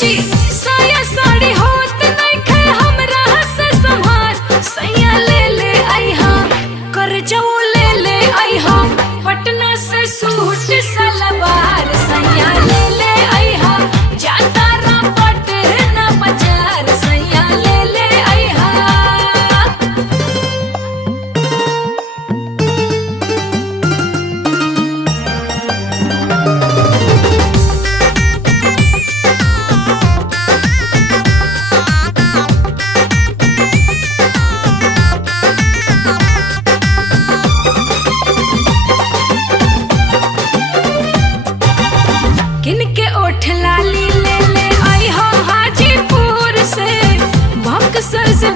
जी साया साड़ी होत नइखे हमरा से संभार सैया ले आइहा कर जाऊ ले आइहा पटना से सूट सलवार सैया ले आइहा जाता रा पटना बाजार सैया ले आइहा। किनके ओठ लाली ले आई हो हाजीपुर से बक्सर से